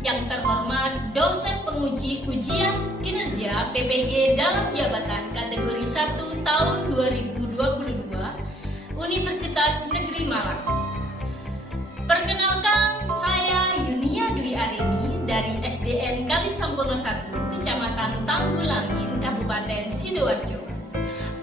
yang terhormat dosen penguji ujian kinerja PPG dalam jabatan kategori 1 tahun 2022 Universitas Negeri Malang. Perkenalkan, saya Yunia Dwi Arini dari SDN Kalisampono 1, Kecamatan Tanggulangin, Kabupaten Sidoarjo.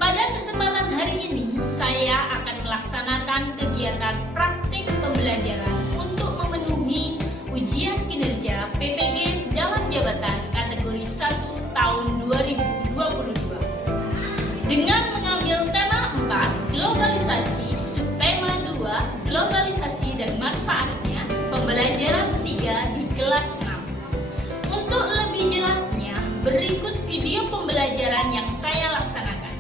Pada kesempatan hari ini, saya akan melaksanakan kegiatan praktik pembelajaran untuk memenuhi ujian kinerja PPG dalam jabatan kategori 1 tahun 2022. Dengan mengambil tema 4, globalisasi, subtema 2, globalisasi dan manfaatnya, pembelajaran 3 di kelas 6. Untuk lebih jelasnya, berikut video pembelajaran yang saya laksanakan.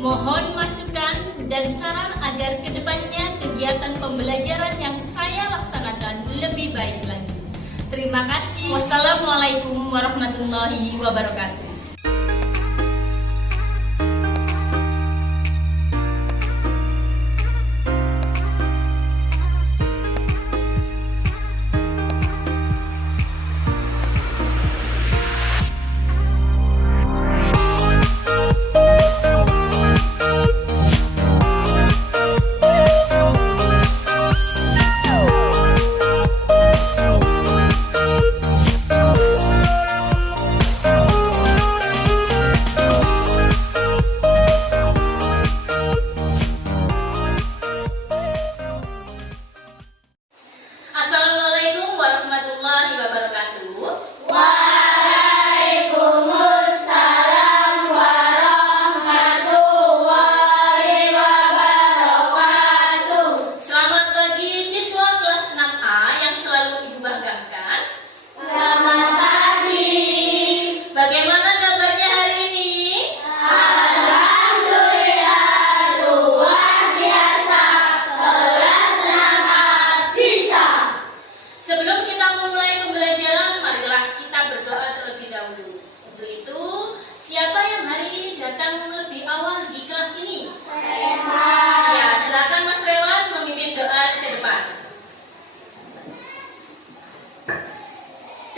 Mohon masukan dan saran agar kedepannya kegiatan pembelajaran yang saya laksanakan lebih baik lagi. Terima kasih. Wassalamualaikum warahmatullahi wabarakatuh.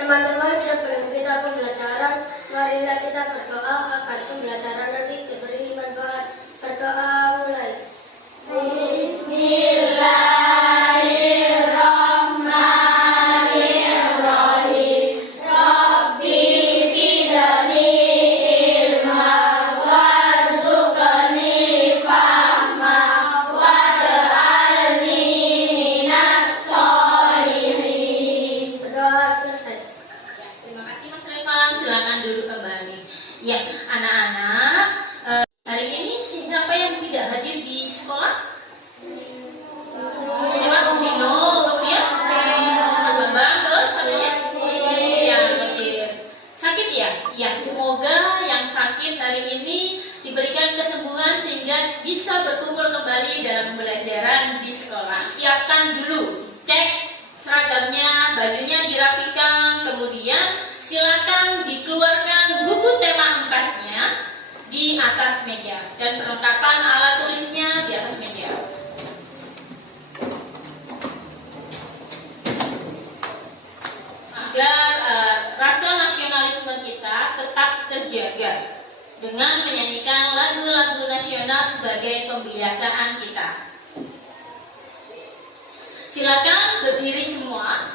Teman-teman, sebelum kita pembelajaran, marilah kita berdoa agar pembelajaran nanti diberi manfaat. Berdoa mulai. Bismillahirrahmanirrahim. Rabbi zidni ilma warzuqni fahma waj'alni minas sholihin. Berdoa selesai. Terima kasih Mas Revan, silakan duduk kembali. Ya, anak-anak, hari ini siapa yang tidak hadir di sekolah? Siapa? Vino, kemudian Mas Bambang, terus adanya? Yang hadir. Sakit ya? Ya, semoga yang sakit hari ini diberikan kesembuhan sehingga bisa berkumpul kembali dalam pembelajaran di sekolah. Siapkan dulu, cek seragamnya, bajunya dirapikan, kemudian silakan dikeluarkan buku tema 4-nya di atas meja dan perlengkapan alat tulisnya di atas meja. Agar rasa nasionalisme kita tetap terjaga dengan menyanyikan lagu-lagu nasional sebagai pembiasaan kita. Silakan berdiri semua.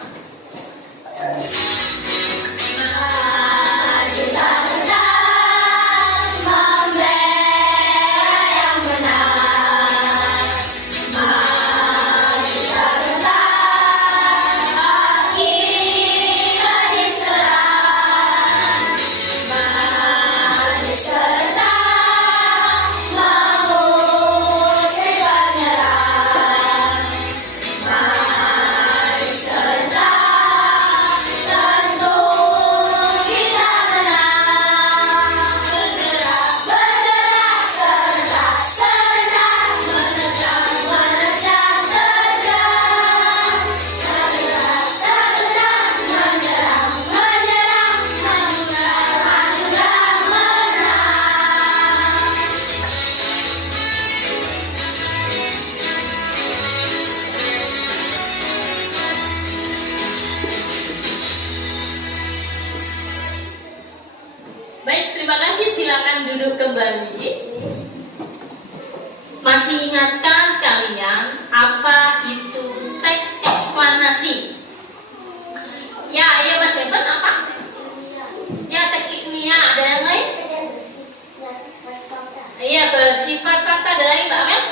Serta silakan duduk kembali. Masih ingatkah kalian apa itu teks eksplanasi? Ya, ayo Mas Evan, apa? Ya, teks ilmiah. Ada yang lain? Iya, bersifat fakta. Ada lagi Mbak Amel?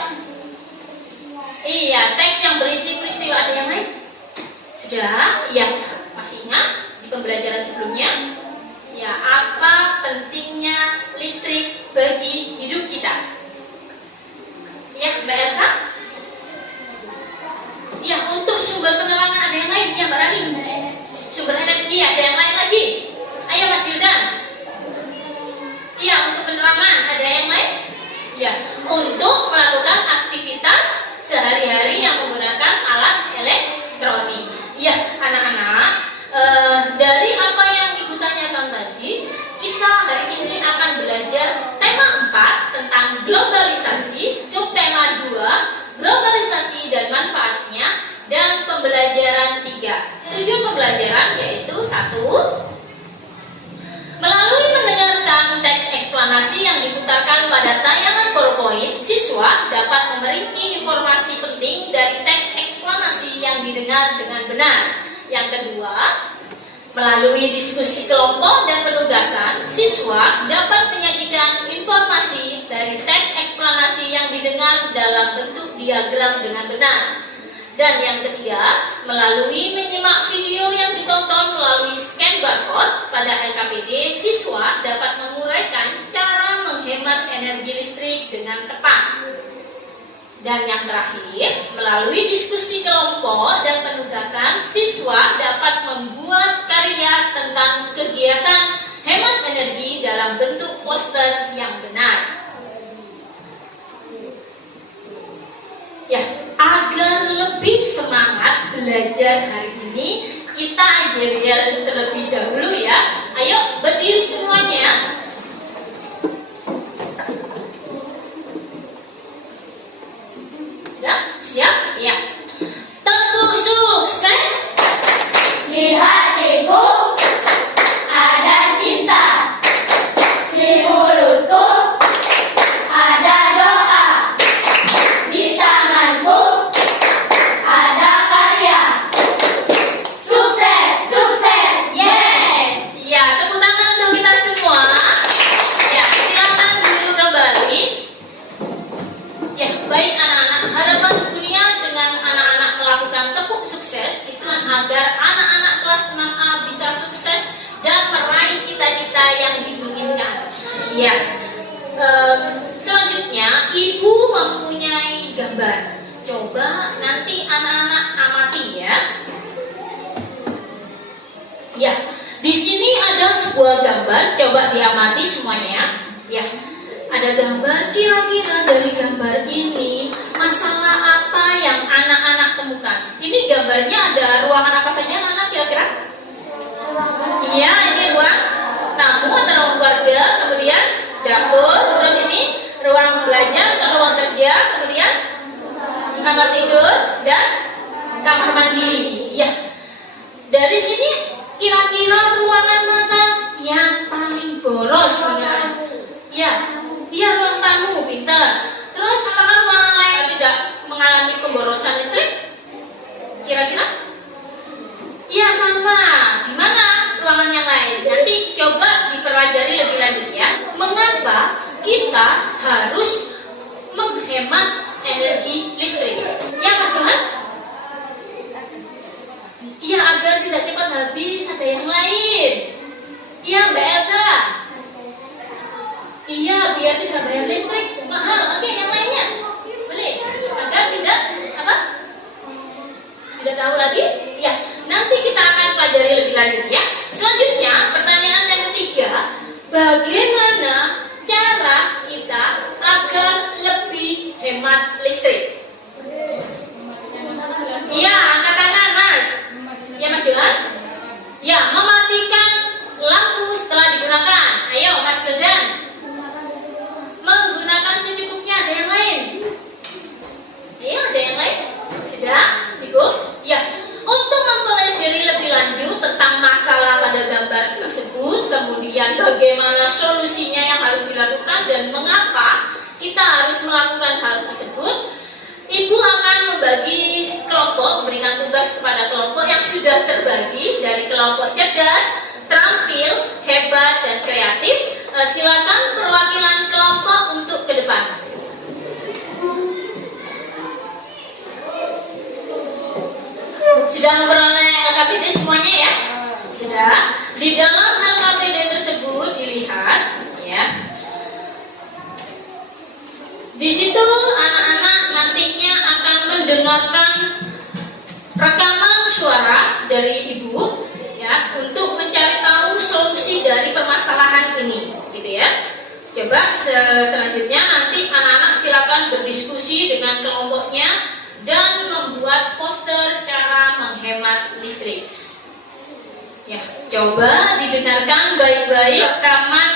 Iya, teks yang berisi peristiwa. Ada yang lain? Sudah? Iya, masih ingat di pembelajaran sebelumnya? Ya, apa pentingnya listrik bagi hidup kita? Ya, Mbak Elsa? Ya, untuk sumber penerangan ada yang lain? Ya, Mbak Rani? Sumber energi ada yang lain lagi? Ayo Mas Yuldan. Iya, untuk penerangan ada yang lain? Ya, untuk melakukan aktivitas sehari-hari yang menggunakan alat elektronik. Ya, anak-anak, dari apa yang Ibu tanyakan tadi, kita hari ini akan belajar tema 4 tentang globalisasi, subtema 2, globalisasi dan manfaatnya, dan pembelajaran 3. Tujuan pembelajaran yaitu 1. Melalui mendengarkan teks eksplanasi yang diputarkan pada tayangan PowerPoint, siswa dapat memerinci informasi penting dari teks eksplanasi yang didengar dengan benar. Yang kedua, melalui diskusi kelompok dan penugasan, siswa dapat menyajikan informasi dari teks eksplanasi yang didengar dalam bentuk diagram dengan benar. Dan yang ketiga, melalui menyimak video yang ditonton melalui scan barcode pada LKPD, siswa dapat menguraikan cara menghemat energi listrik dengan tepat. Dan yang terakhir, melalui diskusi kelompok dan penugasan, siswa dapat membuat karya tentang kegiatan hemat energi dalam bentuk poster yang benar. Ya, agar lebih semangat belajar hari ini, kita yel-yel terlebih dahulu ya. Ayo berdiri semuanya. Sudah? Siap? Ya. Tepuk sukses. Di hatiku ada cinta, di mulutku ada doa, di tanganku ada karya. Sukses, sukses, yes! Ya, tepuk tangan untuk kita semua. Ya, silakan duduk kembali. Ya, baik anak-anak, harapan dunia dengan anak-anak melakukan tepuk sukses itu agar anak-anak kelas 6A bisa sukses dan meraih cita-cita yang diinginkan. Ya, selanjutnya Ibu mempunyai gambar. Coba nanti anak-anak amati ya. Ya, di sini ada sebuah gambar. Coba diamati semuanya. Ya, ada gambar. Kira-kira dari gambar ini masalah apa yang anak-anak temukan? Ini gambarnya ada ruangan apa saja, anak kira-kira? Iya, ini ruang tamu atau ruang keluarga, kemudian dapur, terus ini ruang belajar atau ruang kerja, kemudian kamar tidur dan kamar mandi. Ya, dari sini kira-kira ruangan mana yang paling boros? Ya, dia ruang tamu, pintar. Terus apakah ruangan lain tidak mengalami pemborosan listrik? Kira-kira? Ya, sama. Di mana ruangan yang lain? Nanti coba dipelajari lebih lanjut ya. Mengapa kita harus menghemat energi listrik? Ya, Mas Johan? Ya, agar tidak cepat habis. Ada yang lain? Iya, Mbak Elsa? Iya, biar tidak bayar listrik mahal. Oke, yang lainnya boleh agar tidak apa? Tidak tahu lagi? Ya, nanti kita akan pelajari lebih lanjut ya. Selanjutnya, pertanyaan yang ketiga, bagaimana cara kita agar lebih hemat listrik? Iya, angkat tangan Mas. Ya Mas Johan? Ya, mematikan lampu setelah digunakan. Ayo Mas Gerdan. Menggunakan secukupnya. Ada yang lain? Iya, ada yang lain? Sudah? Cukup? Ya, untuk mempelajari lebih lanjut tentang masalah pada gambar tersebut, kemudian bagaimana solusinya yang harus dan mengapa kita harus melakukan hal tersebut. Ibu akan membagi kelompok, memberikan tugas kepada kelompok yang sudah terbagi dari kelompok cerdas, terampil, hebat, dan kreatif. Silakan perwakilan kelompok untuk ke depan. Sudah memperoleh LKPD semuanya ya? Sudah. Di dalam LKPD tersebut dilihat ya. Di situ anak-anak nantinya akan mendengarkan rekaman suara dari ibu ya untuk mencari tahu solusi dari permasalahan ini, gitu ya. Coba selanjutnya nanti anak-anak silakan berdiskusi dengan kelompoknya dan membuat poster cara menghemat listrik. Ya, coba didengarkan baik-baik rekaman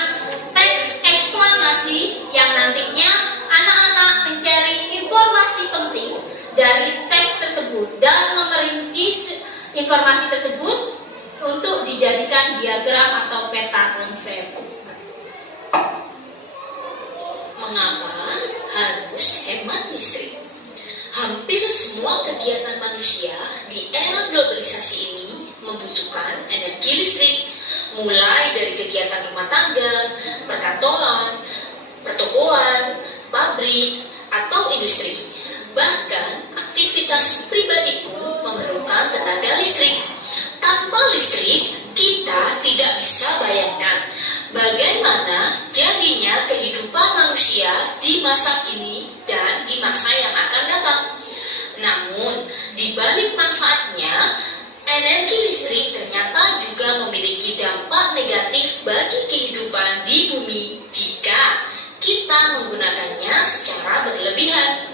teks eksplanasi yang nantinya anak-anak mencari informasi penting dari teks tersebut dan memerinci informasi tersebut untuk dijadikan diagram atau peta konsep. Mengapa harus hemat listrik? Hampir semua kegiatan manusia di era globalisasi ini membutuhkan energi listrik, mulai dari kegiatan rumah tangga, perkantoran, pertokoan, pabrik, atau industri. Bahkan aktivitas pribadi pun memerlukan tenaga listrik. Tanpa listrik, kita tidak bisa bayangkan bagaimana jadinya kehidupan manusia di masa kini dan di masa yang akan datang. Namun, di balik manfaatnya, energi listrik ternyata juga memiliki dampak negatif bagi kehidupan di bumi jika kita menggunakannya secara berlebihan.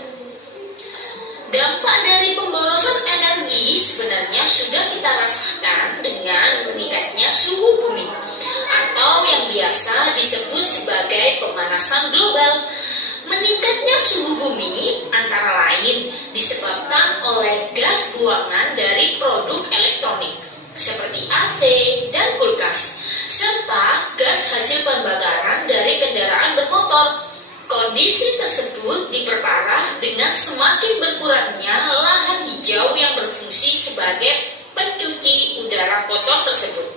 Dampak dari pemborosan energi sebenarnya sudah kita rasakan dengan meningkatnya suhu bumi atau yang biasa disebut sebagai pemanasan global. Meningkatnya suhu bumi antara lain disebabkan oleh gas buangan dari produk elektronik seperti AC dan kulkas, serta gas hasil pembakaran dari kendaraan bermotor. Kondisi tersebut diperparah dengan semakin berkurangnya lahan hijau yang berfungsi sebagai pencuci udara kotor tersebut.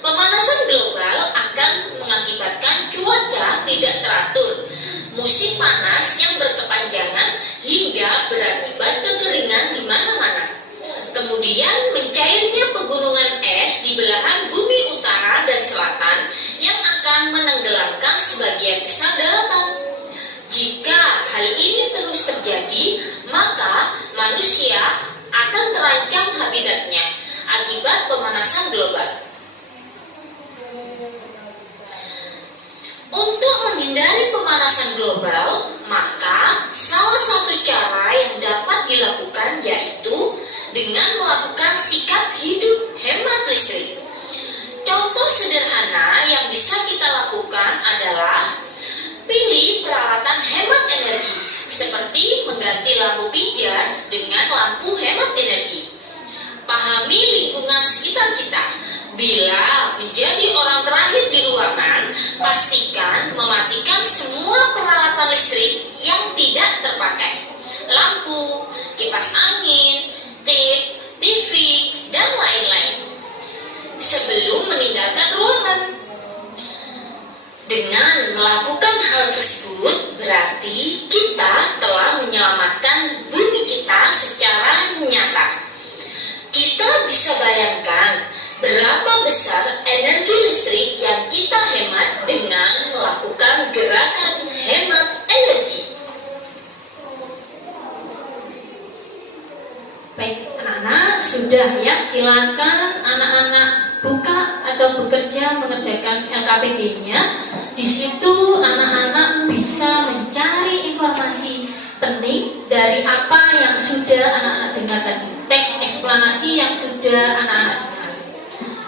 Pemanasan global akan mengakibatkan cuaca tidak teratur, musim panas yang berkepanjangan hingga berakibat kekeringan di mana-mana. Kemudian mencairnya pegunungan es di belahan bumi utara dan selatan yang akan menenggelamkan sebagian besar daratan. Jika hal ini terus terjadi, maka manusia akan terancam habitatnya akibat pemanasan global. Untuk menghindari pemanasan global, maka salah satu cara yang dapat dilakukan yaitu dengan melakukan sikap hidup hemat listrik. Contoh sederhana yang bisa kita lakukan adalah pilih peralatan hemat energi seperti mengganti lampu pijar dengan lampu hemat energi. Pahami lingkungan sekitar kita. Bila menjadi orang terakhir di ruangan, pastikan mematikan semua peralatan listrik yang tidak terpakai. Lampu, kipas angin, TV, dan lain-lain. Sebelum meninggalkan ruangan. Dengan melakukan hal tersebut, berarti kita telah menyelamatkan bumi kita secara nyata. Kita bisa bayangkan berapa besar energi listrik yang kita hemat dengan melakukan gerakan hemat energi. Baik, anak-anak sudah ya, silakan anak-anak buka atau bekerja mengerjakan LKPD-nya. Di situ anak-anak bisa mencari informasi penting dari apa yang sudah anak-anak dengar tadi, teks eksplanasi yang sudah anak-anak dengar.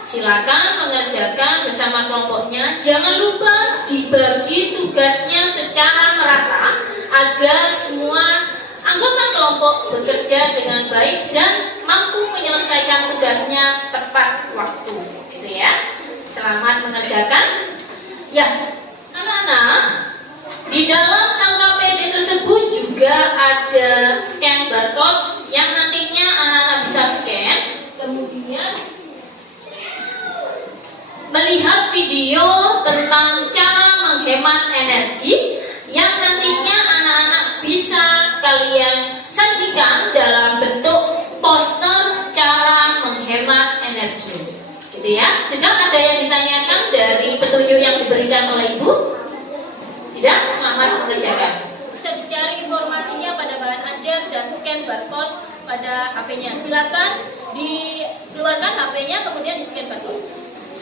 Silakan mengerjakan bersama kelompoknya. Jangan lupa dibagi tugasnya secara merata agar semua anggota kelompok bekerja dengan baik dan mampu menyelesaikan tugasnya tepat waktu, gitu ya. Selamat mengerjakan. Ya, anak-anak. Nah, di dalam LKPD tersebut juga ada scan barcode yang nantinya anak-anak bisa scan, kemudian melihat video tentang cara menghemat energi yang nantinya anak-anak bisa kalian sajikan dalam bentuk poster cara menghemat energi. Gitu ya. Sudah ada yang ditanyakan dari petunjuk yang diberikan oleh Ibu? Tidak? Selamat mengerjakan. Bisa dicari informasinya pada bahan ajar dan scan barcode pada HP-nya. Silakan dikeluarkan HP-nya kemudian di scan barcode.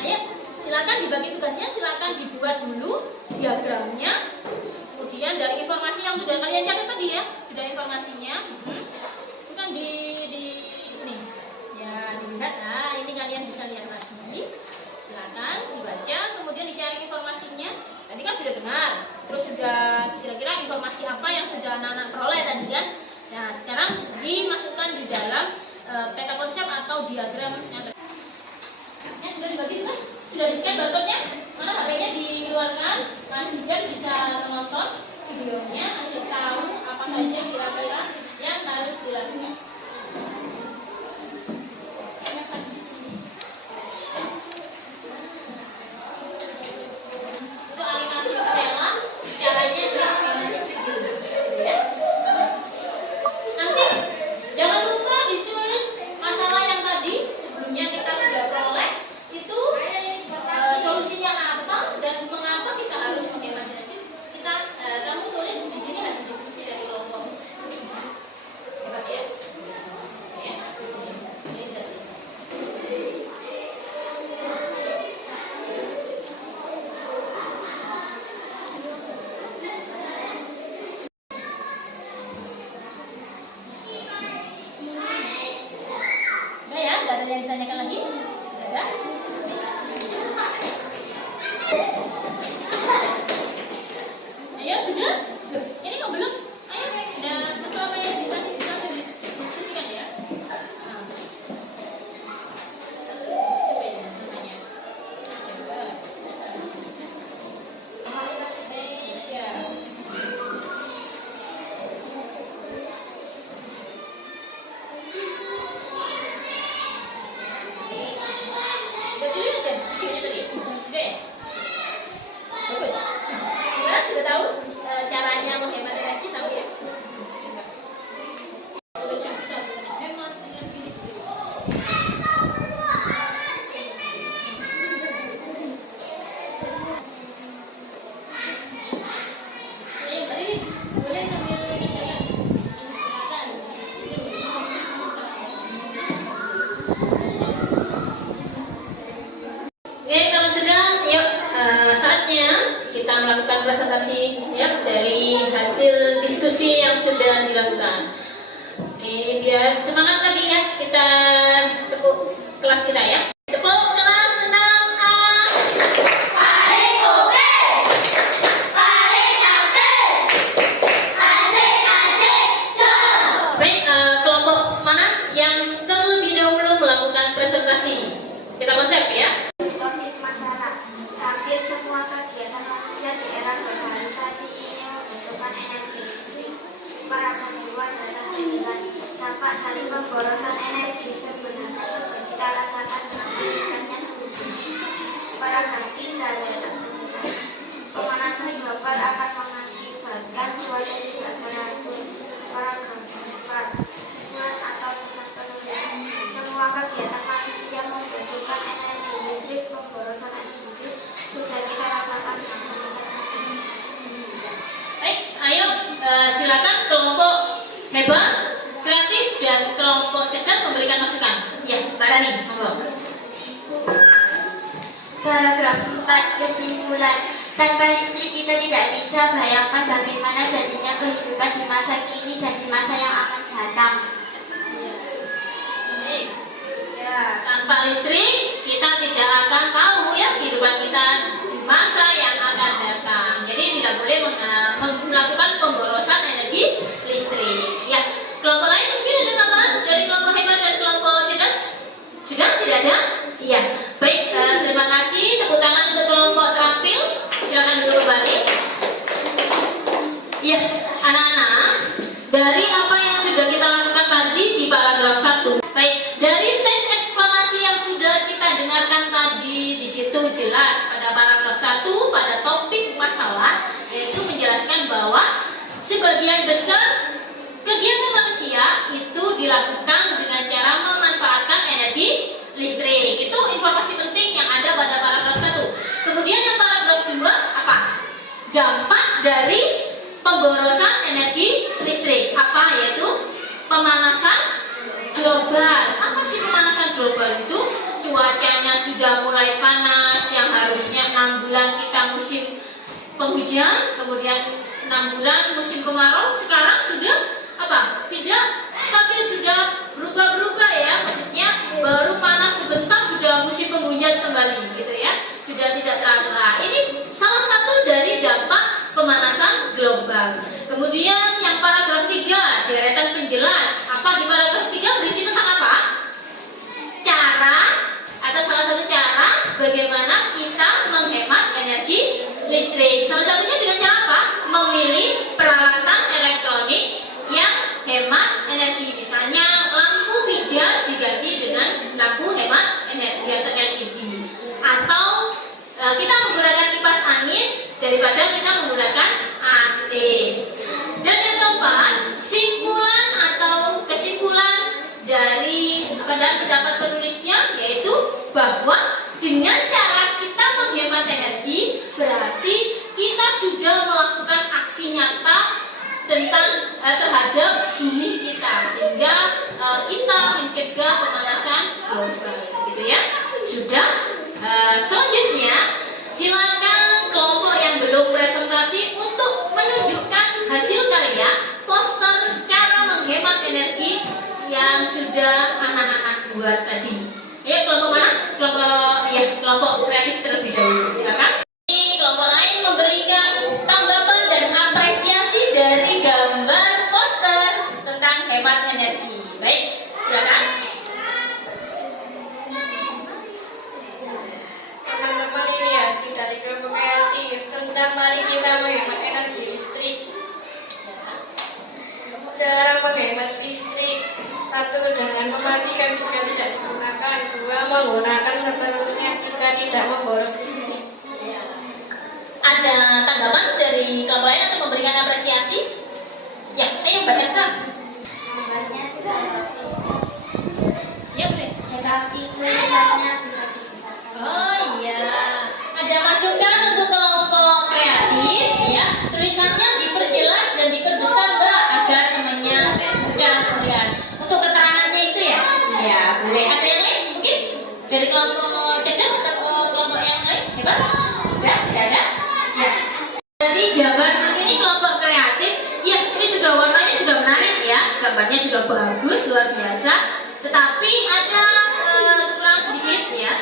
Ayo, silakan dibagi tugasnya, silakan dibuat dulu diagramnya. Kemudian dari informasi yang sudah kalian catat tadi ya, sudah informasinya. Bukan di ini. Ya, dilihat. Nah, ini kalian bisa lihat lagi. Silakan dibaca, kemudian dicari informasinya. Tadi kan sudah dengar, terus sudah kira-kira informasi apa yang sudah anak-anak peroleh tadi kan. Nah, sekarang dimasukkan di dalam peta konsep atau diagram yang ya, sudah dibagi tugas, sudah di-scan barcode-nya. Mana HP-nya dikeluarkan, Mas Hujan bisa menonton videonya, nanti tahu apa saja kira-kira yang harus dilakukan. Itu animasi sela, caranya ya. Nanti jangan lupa ditulis masalah yang tadi sebelumnya kita sudah peroleh itu solusinya apa dan mengapa kita harus menghemat energi. Kamu tulis di sini hasil diskusi dari kelompok. Hebat ya? Ya, di sini. Ini tulis. Udah ya, nggak ada yang ditanyakan lagi? Nggak ada? Ayo sudah? Loh, ini kok belum? Ayo, ada masalah apa yang kita diskusikan ya? Nah. Apa ini namanya? Siapa? Indonesia. Udah dilihat kan videonya tadi? Udah ya? Bagus. Nah, sudah tahu caranya menghemat energi, tahu ya? Terus yang bisa menghemat energi listrik. Ayo, Mbak Riri, boleh sambil ini ya? Silakan. Oke, kalau sudah, yuk saatnya kita melakukan presentasi ya dari hasil diskusi yang sudah dilakukan. Oke, biar semangat lagi ya kita tepuk kelas kita ya. Tepuk kelas 6A. Paling oke, paling aktif, asik-asik, jauh. Baik, kelompok mana yang terlebih dahulu melakukan presentasi? Kita konsep ya. Topik masalah. Hampir semua kegiatan manusia di era globalisasi ini membutuhkan energi listrik. Paragraf 2 adalah jelas. Dampak dari pemborosan energi sebenarnya sudah kita rasakan dengan meningkatnya suhu bumi. Paragraf 3 adalah jelas. Pemanasan global akan mengakibatkan cuaca tidak teratur. Paragraf 4. Kesimpulan atau pesan penulis. Semua kegiatan manusia membutuhkan energi listrik. Pemborosan energi sudah kita rasakan dengan meningkatnya suhu bumi. Baik, ayo silakan kelompok hebat, kreatif dan kelompok cerdas memberikan masukan. Ya, Mbak Dani, monggo. Paragraf 4 kesimpulan. Tanpa listrik kita tidak bisa bayangkan bagaimana jadinya kehidupan di masa kini dan di masa yang akan datang. Baik. Ya, tanpa listrik kita tidak akan tahu ya kehidupan kita di masa yang akan datang. Jadi tidak boleh melakukan pemborosan energi listrik. Ya, kelompok lain mungkin ada tambahan dari kelompok hebat dan kelompok cerdas? Sudah tidak ada? Iya. Baik, terima kasih. Tepuk tangan untuk kelompok terampil. Silakan dulu kembali. itu jelas pada paragraf 1 pada topik masalah, yaitu menjelaskan bahwa sebagian besar kegiatan manusia itu dilakukan dengan cara memanfaatkan energi listrik. Itu informasi penting yang ada pada paragraf 1. Kemudian yang paragraf 2 apa? Dampak dari pemborosan energi listrik. Apa? Yaitu pemanasan global. Apa sih pemanasan global itu? Cuacanya sudah mulai panas, yang harusnya 6 bulan kita musim penghujan, kemudian 6 bulan musim kemarau, sekarang sudah apa? Tidak stabil, sudah berubah-berubah ya. Maksudnya baru panas sebentar sudah musim penghujan kembali gitu ya. Sudah tidak teratur. Ini salah satu dari dampak pemanasan global. Kemudian yang paragraf 3, deretan penjelas. Apa di paragraf 3 berisi tentang apa? Cara atau salah satu cara bagaimana kita menghemat energi listrik. Salah satunya dengan cara apa? Memilih peralatan elektronik yang hemat energi. Misalnya lampu pijar diganti dengan lampu hemat energi atau LED. Atau kita menggunakan kipas angin daripada kita menggunakan AC. Dan yang keempat, simpulan atau kesimpulan dari pendapat penulisnya, yaitu bahwa dengan cara kita menghemat energi berarti kita sudah melakukan aksi nyata tentang terhadap bumi kita, sehingga kita mencegah pemanasan global, gitu ya. Sudah. Selanjutnya silakan kelompok yang belum presentasi untuk menunjukkan hasil karya poster cara menghemat energi yang sudah anak-anak buat tadi. Ya, kelompok mana? Kelompok kreatif terlebih dahulu. Silakan. Ini kelompok lain memberikan tanggapan dan apresiasi dari gambar poster tentang hemat energi. Baik, silakan. Teman-teman, ini hasil dari kelompok kreatif tentang mari kita menghemat energi listrik. Cara menghemat listrik: 1. Dengan mematikan jika tidak digunakan. 2. Menggunakan seterusnya jika tidak memboros listrik. Ada tanggapan dari kelompok lain atau memberikan apresiasi? Ya, ayo Mbak Elsa. Gambarnya sudah bagus, Ya boleh. tetapi tulisannya bisa dibesarkan. Oh iya, ada masukan untuk kelompok kreatif ya. Tulisannya diperjelas dan diperbesar Mbak agar temannya mudah melihat. Untuk keterangannya itu ya, iya boleh. Ada yang lain mungkin dari kelompok cerdas atau kelompok yang lain? Hebat? Sudah tidak ada? Ya. Dari gambar ini kelompok kreatif, ya ini sudah warnanya sudah menarik ya, gambarnya sudah bagus luar biasa. Tetapi ada kekurangan sedikit ya.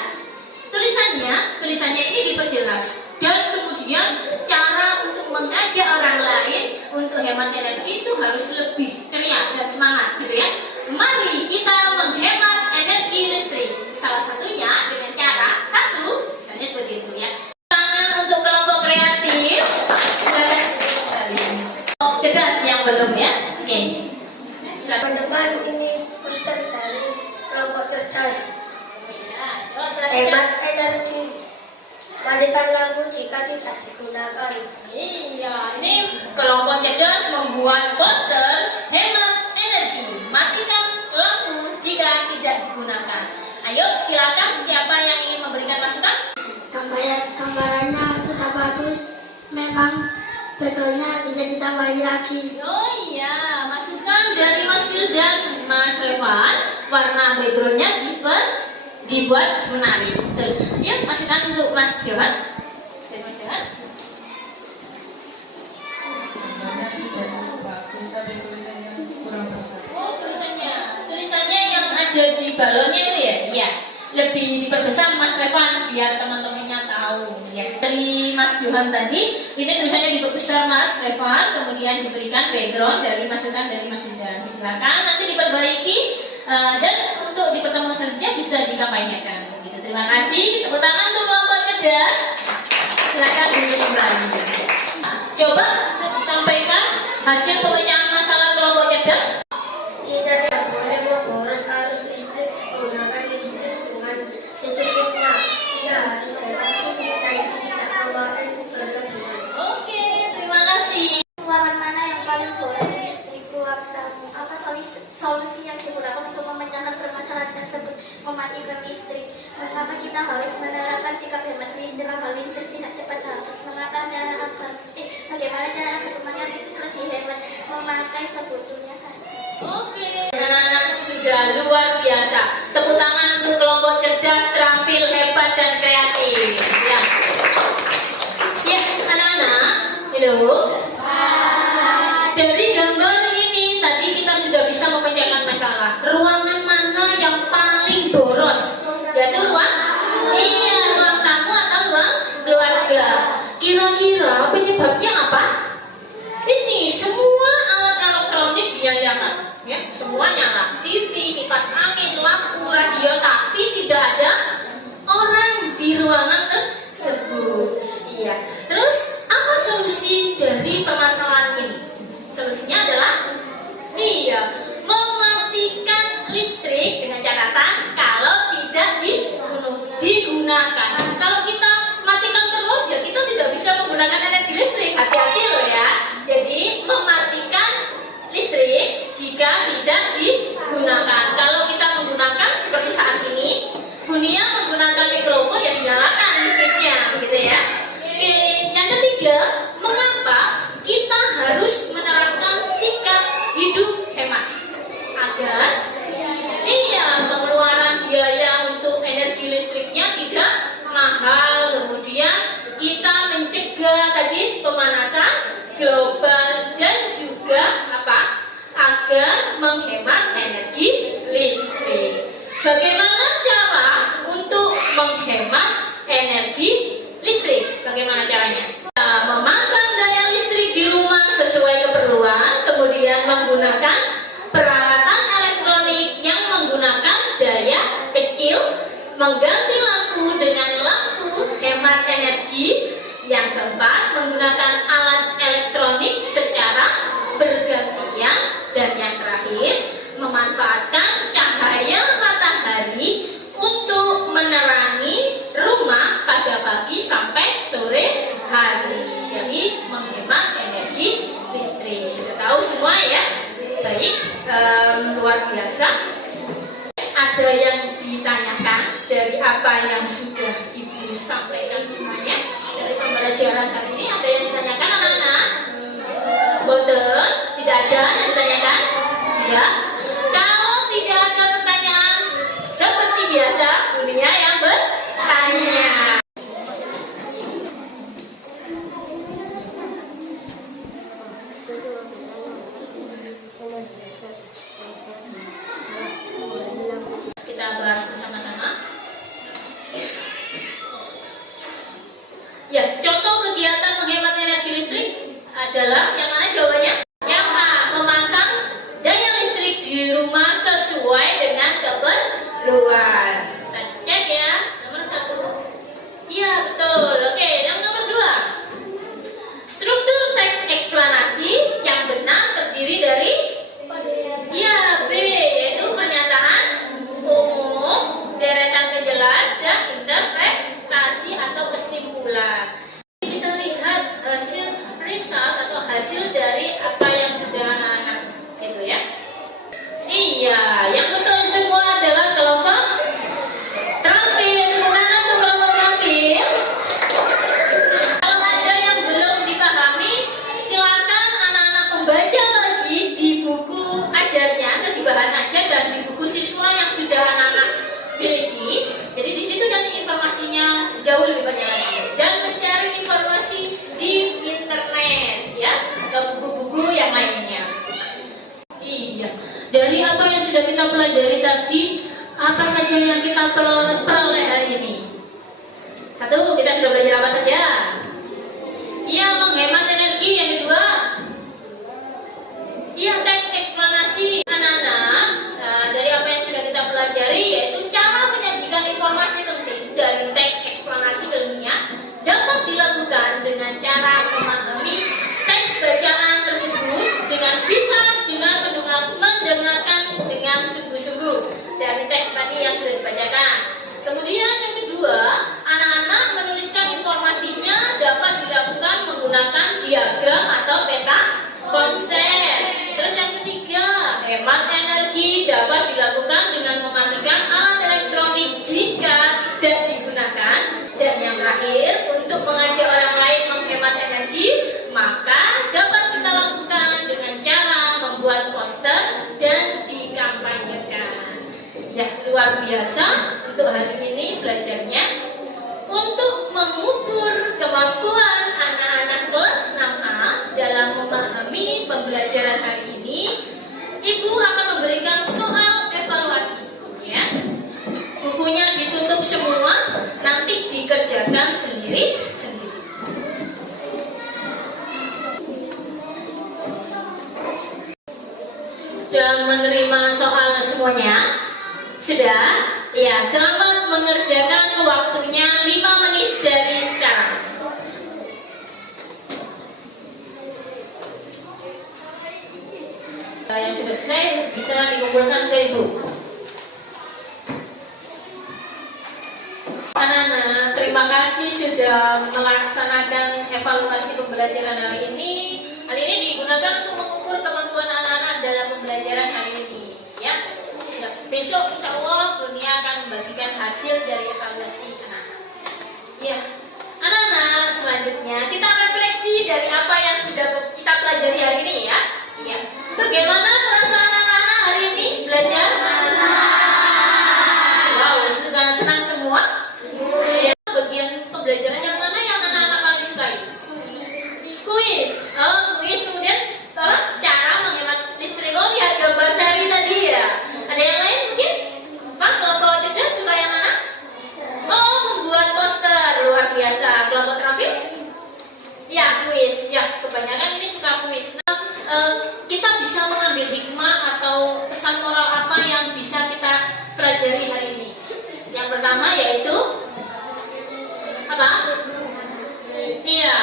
Tulisannya ini diperjelas dan kemudian cara untuk mengajak orang lain untuk hemat energi itu harus lebih ceria dan semangat gitu ya. Mari kita menghemat energi listrik. Salah satunya dengan cara 1, misalnya seperti itu ya. Tangan untuk kelompok kreatif. Silakan kelompok cerdas yang belum ya. Oke. Silakan. Teman-teman, ini poster dari kelompok cerdas. Hemat Hemat energi, matikan lampu jika tidak digunakan. Iya, ini kelompok cerdas membuat poster hemat energi, matikan lampu jika tidak digunakan. Ayo, silakan siapa yang ingin memberikan masukan? Gambarannya sudah bagus. Memang backgroundnya bisa ditambahi lagi. Oh iya, masukan dari Mas Phil dan Mas Revan, warna backgroundnya dibuat menarik. Betul. Ya, masukan untuk Mas Johan. Dari Mas Johan. Gambarnya sudah cukup bagus, tapi tulisannya kurang besar. Oh, tulisannya yang ada di balonnya itu ya? Iya. Lebih diperbesar Mas Revan biar teman-temannya tahu ya. Dari Mas Johan tadi, ini tulisannya diperbesar Mas Revan, kemudian diberikan background dari masukan dari Mas Yudan. Silakan nanti diperbaiki dan untuk di pertemuan selanjutnya bisa dikampanyekan. Gitu. Terima kasih. Tepuk tangan untuk kelompok cerdas. Silakan duduk kembali. Coba sampaikan hasil pemecahan masalah kelompok cerdas. Kita tidak boleh memboros arus listrik, menggunakan listrik dengan secukupnya. Kita harus hemat luar biasa. Tepuk tangan untuk kelompok cerdas, terampil, hebat, dan kreatif. Ya, ya anak-anak, halo. Dari gambar ini tadi kita sudah bisa memecahkan masalah. Ruangan mana yang paling boros? Yaitu ruang tamu atau ruang keluarga. Kira-kira penyebabnya apa? Ini semua alat elektronik dinyalakan, ya, semua nyala. TV, kipas angin, lampu, radio, tapi tidak ada orang di ruangan tersebut. Iya. Terus apa solusi dari permasalahan ini? Solusinya adalah mematikan listrik dengan catatan kalau tidak digunakan. Kalau kita matikan terus ya kita tidak bisa menggunakan energi listrik. Hati-hati loh ya. Jadi mematikan listrik jika tidak digunakan. Kalau kita menggunakan seperti saat ini, Bunia menggunakan mikrofon ya dinyalakan listriknya, begitu ya. Oke, yang ketiga, mengapa kita harus menerapkan sikap hidup hemat agar pengeluaran biaya untuk energi listriknya tidak mahal. Kemudian kita mencegah tadi pemanasan global dan juga agar menghemat energi listrik. Bagaimana cara untuk menghemat energi listrik? Bagaimana caranya? Memasang daya listrik di rumah sesuai keperluan, kemudian menggunakan peralatan elektronik yang menggunakan daya kecil, mengganti lampu dengan lampu hemat energi. Yang keempat, menggunakan alat elektronik secara bergantian. Dan yang terakhir, memanfaatkan cahaya matahari untuk menerangi rumah pada pagi sampai sore hari. Jadi menghemat energi listrik. Sudah tahu semua ya? Baik, luar biasa. Ada yang ditanyakan dari apa yang sudah Ibu sampaikan semuanya dari pembelajaran hari ini? Ada yang ditanyakan anak-anak? Betul? Tidak ada yang ditanyakan? Sudah? Kalau tidak ada pertanyaan, seperti biasa Bunia yang bertanya. Kita bahas bersama-sama. Ya, contoh kegiatan menghemat energi listrik adalah yang mana jawabannya? Yang A, memasang daya listrik di rumah sesuai dengan keperluan. Kita cek ya, nomor 1. Iya, betul. Oke, yang nomor 2. Struktur teks eksplanasi yang benar terdiri dari B, yaitu pernyataan umum, deretan penjelas, dan interpretasi atau kesimpulan. Kita lihat hasil result atau hasil dari apa yang sudah anak-anak gitu ya. Iya, yang betul semua adalah kelompok terampil. Tepuk tangan untuk kelompok terampil. Kalau ada yang belum dipahami, silakan anak-anak membaca lagi di buku ajarnya atau di bahan ajar dan di buku siswa yang sudah anak-anak miliki. Jadi di situ nanti informasinya jauh lebih banyak lagi. Dan mencari informasi di internet ya, atau buku-buku yang lainnya. Iya, dari apa yang sudah kita pelajari tadi, apa saja yang kita peroleh hari ini? 1, kita sudah belajar apa saja? Iya, menghemat energi. Yang kedua, iya, teks eksplanasi. Anak-anak, dari apa yang sudah kita pelajari, yaitu cara menyajikan informasi penting dari teks eksplanasi ilmiah dapat dilakukan dengan cara memahami teks bacaan tersebut dengan mendengarkan dengan sungguh-sungguh dari teks tadi yang sudah dibacakan. Kemudian yang kedua, anak-anak menuliskan informasinya dapat dilakukan menggunakan diagram atau peta konsep. Terus yang ketiga, hemat energi dapat dilakukan dengan mematikan alat elektronik jika tidak digunakan. Dan yang terakhir, untuk mengajak orang lain menghemat energi, maka dapat kita lakukan dengan cara membuat poster dan dikampanyekan. biasa untuk hari ini belajarnya untuk mengukur kemampuan anak-anak kelas 6A dalam memahami pembelajaran hari ini. Ibu akan memberikan soal evaluasi, ya. Bukunya ditutup semua, nanti dikerjakan sendiri-sendiri. Sudah menerima soal semuanya? Sudah? Ya, selamat mengerjakan, waktunya 5 menit dari sekarang. Yang sudah selesai bisa dikumpulkan ke ibu. Anak-anak, terima kasih sudah melaksanakan evaluasi pembelajaran hari ini. Hal ini digunakan untuk mengukur kemampuan anak-anak dalam pembelajaran hari ini, ya. Besok insya Allah dunia akan membagikan hasil dari evaluasi anak-anak. Ya, anak-anak, selanjutnya kita refleksi dari apa yang sudah kita pelajari hari ini, ya. Ya. Bagaimana perasaan anak-anak hari ini belajar? Wow, senang semua. Ya, bagian pembelajaran yang mana yang anak-anak paling sukai? Kuis. Oh, kuis. Kemudian apa? Cara menghemat listrik. Oh, lihat gambar sehari tadi ya. Ada yang lain mungkin? Pak, kelompok cerdas suka yang mana? Oh, membuat poster. Luar biasa. Kelompok terakhir? Ya, kuis. Ya, kebanyakan ini suka kuis. Nah, kita bisa mengambil hikmah atau pesan moral apa yang bisa kita pelajari hari ini. Yang pertama yaitu apa? Iya,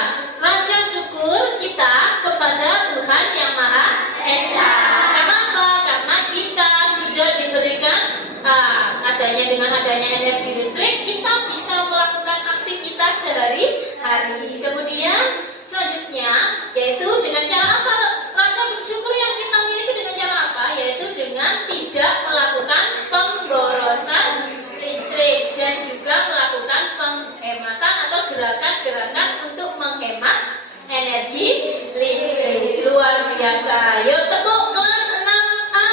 rasa syukur kita kepada Tuhan Yang Maha Esa. Karena apa? Karena kita sudah diberikan dengan adanya energi listrik, kita bisa melakukan aktivitas sehari-hari. Kemudian selanjutnya yaitu dengan cara apa? Rasa bersyukur yang kita miliki dengan cara apa? Yaitu dengan tidak melakukan pemborosan listrik dan juga melakukan penghematan atau gerakan-gerakan untuk menghemat energi listrik. Luar biasa. Yuk tepuk kelas 6A.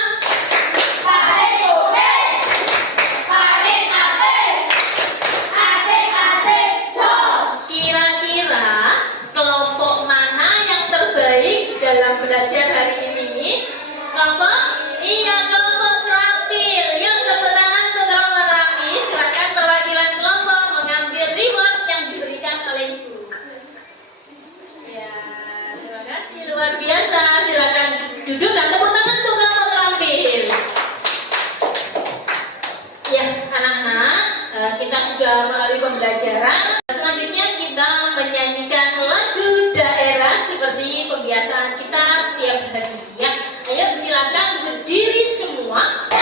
Kira-kira kelompok mana yang terbaik dalam belajar hari ini? Kelompok? Iya, kelompok terampil. Yuk tepuk tangan untuk kelompok terampil. Silakan perwakilan kelompok mengambil reward yang diberikan oleh ibu. Ya, terima kasih, luar biasa. Silakan duduk dan tepuk tangan untuk kelompok terampil. Ya, anak-anak, kita sudah melalui pembelajaran. Selanjutnya kita menyanyikan lagu daerah seperti pembiasaan kita setiap hari, ya. Ayo silakan berdiri semua.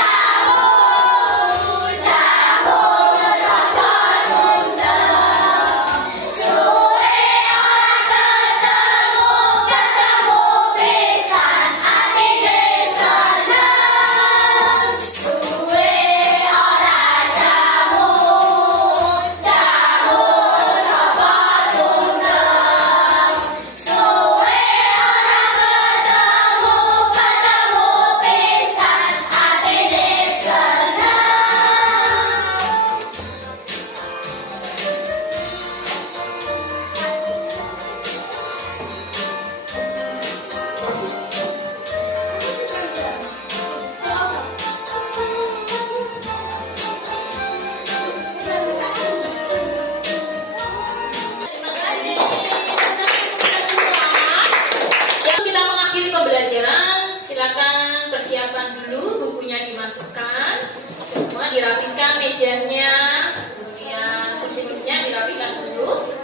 Silakan persiapan dulu, bukunya dimasukkan, semua dirapikan mejanya, kemudian kursi-kursinya dirapikan dulu.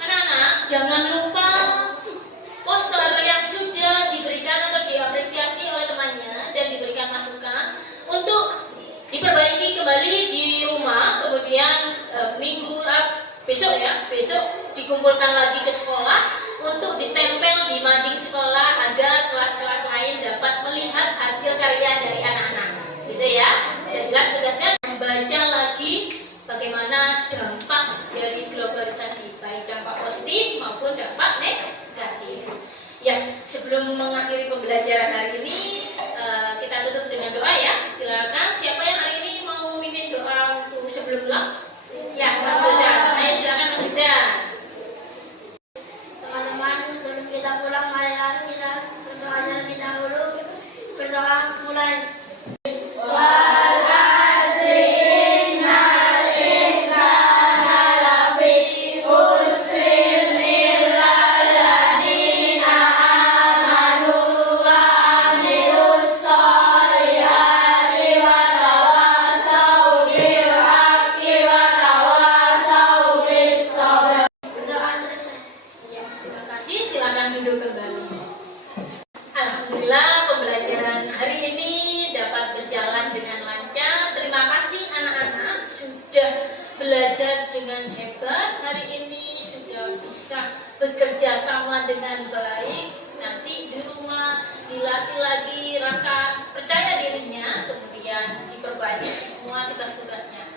Anak-anak, jangan lupa poster yang sudah diberikan atau diapresiasi oleh temannya dan diberikan masukan untuk diperbaiki kembali di rumah. Kemudian besok dikumpulkan lagi ke sekolah untuk ditempel di mading sekolah agar kelas-kelas lain dapat melihat hasil karya dari anak-anak, gitu ya. Sudah jelas tugasnya, membaca lagi bagaimana dampak dari globalisasi, baik dampak positif maupun dampak negatif. Ya, sebelum mengakhiri pembelajaran hari ini, kita tutup dengan doa, ya. Silakan siapa yang hari ini mau memimpin doa. sebelum pulang? Ya, Mas Huda. Ayo silakan Mas Huda. Teman-teman, sebelum kita pulang, marilah kita berdoa terlebih dahulu. Berdoa mulai. Berdoa selesai. Ya, terima kasih. Silakan duduk kembali. Alhamdulillah pembelajaran hari ini dapat berjalan dengan lancar. Terima kasih anak-anak sudah belajar dengan hebat hari ini, sudah bisa bekerja sama dengan baik. Nanti di rumah dilatih lagi rasa percaya dirinya, kemudian diperbaiki semua tugas-tugasnya.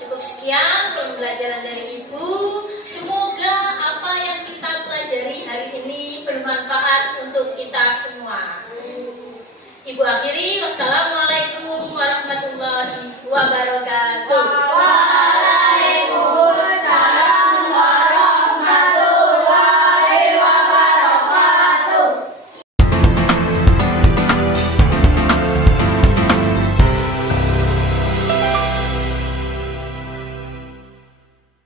Cukup sekian pembelajaran dari Ibu. Semoga apa yang kita pelajari hari ini bermanfaat untuk kita semua. Ibu akhiri, wassalamualaikum